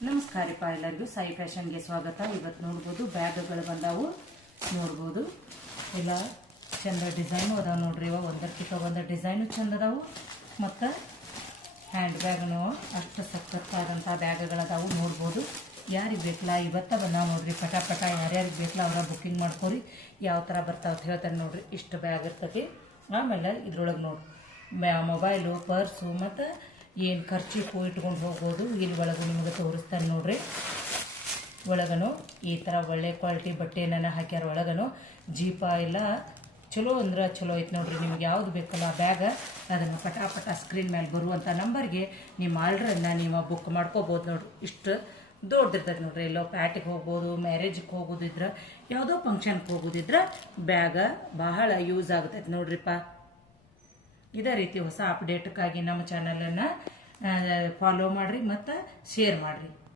ನಮಸ್ಕಾರಪ್ಪ ಎಲ್ಲರಿಗೂ ಸಾಯಿ ಫ್ಯಾಷನ್ಗೆ ಸ್ವಾಗತ. ಇವತ್ತು ನೋಡ್ಬೋದು ಬ್ಯಾಗ್ಗಳು ಬಂದಾವು. ನೋಡ್ಬೋದು ಎಲ್ಲ ಚಂದ ಡಿಸೈನು ಅದಾವೆ ನೋಡ್ರಿ. ಇವ ಒಂದಕ್ಕಿಂತ ಒಂದು ಡಿಸೈನು ಚಂದ ಅದಾವು. ಮತ್ತು ಹ್ಯಾಂಡ್ ಬ್ಯಾಗ್ನು ಅಷ್ಟು ಸಖತ್ತಾದಂಥ ಬ್ಯಾಗ್ಗಳದಾವು. ನೋಡ್ಬೋದು ಯಾರಿಗೆ ಬೇಕಲ್ಲ ಇವತ್ತ ಬಂದಾವ ನೋಡ್ರಿ. ಪಟ ಯಾರ್ಯಾರಿಗೆ ಬೇಕಲ್ಲ ಅವರ ಬುಕ್ಕಿಂಗ್ ಮಾಡ್ಕೊರಿ. ಯಾವ ಥರ ಬರ್ತಾವ ಅಂತ ಹೇಳ್ತಾರೆ ನೋಡ್ರಿ. ಇಷ್ಟು ಬ್ಯಾಗ್ ಇರ್ತೈತಿ. ಆಮೇಲೆ ಇದ್ರೊಳಗೆ ನೋಡ್ರಿ ಮೊಬೈಲು, ಪರ್ಸು ಮತ್ತು ಏನು ಖರ್ಚಿಗೂ ಇಟ್ಕೊಂಡು ಹೋಗ್ಬೋದು. ಇಲ್ಲಿ ಒಳಗೆ ನಿಮಗೆ ತೋರಿಸ್ತಾರೆ ನೋಡ್ರಿ. ಒಳಗನು ಈ ಥರ ಒಳ್ಳೆ ಕ್ವಾಲಿಟಿ ಬಟ್ಟೆನ ಹಾಕ್ಯಾರ. ಒಳಗನು ಜೀಪ ಎಲ್ಲ ಚಲೋ ಅಂದ್ರೆ ಚಲೋ ಐತೆ ನೋಡ್ರಿ. ನಿಮ್ಗೆ ಯಾವ್ದು ಬೇಕಲ್ಲ ಬ್ಯಾಗ ಅದನ್ನು ಪಟ ಸ್ಕ್ರೀನ್ ಮೇಲೆ ಬರುವಂಥ ನಂಬರ್ಗೆ ನಿಮ್ಮ ಆರ್ಡ್ರನ್ನು ನೀವು ಬುಕ್ ಮಾಡ್ಕೋಬೋದು ನೋಡ್ರಿ. ಇಷ್ಟು ದೊಡ್ಡದಿರ್ತದೆ ನೋಡ್ರಿ. ಎಲ್ಲೋ ಪ್ಯಾಟಿಗೆ ಹೋಗ್ಬೋದು, ಮ್ಯಾರೇಜಿಗೆ ಹೋಗೋದಿದ್ರೆ, ಯಾವುದೋ ಫಂಕ್ಷನ್ಗೆ ಹೋಗೋದಿದ್ರೆ ಬ್ಯಾಗ ಬಹಳ ಯೂಸ್ ಆಗುತ್ತೈತೆ ನೋಡ್ರಿಪ್ಪ. ಇದೇ ರೀತಿ ಹೊಸ ಅಪ್ಡೇಟ್ಗಾಗಿ ನಮ್ಮ ಚಾನಲನ್ನು ಫಾಲೋ ಮಾಡಿರಿ ಮತ್ತು ಶೇರ್ ಮಾಡಿರಿ.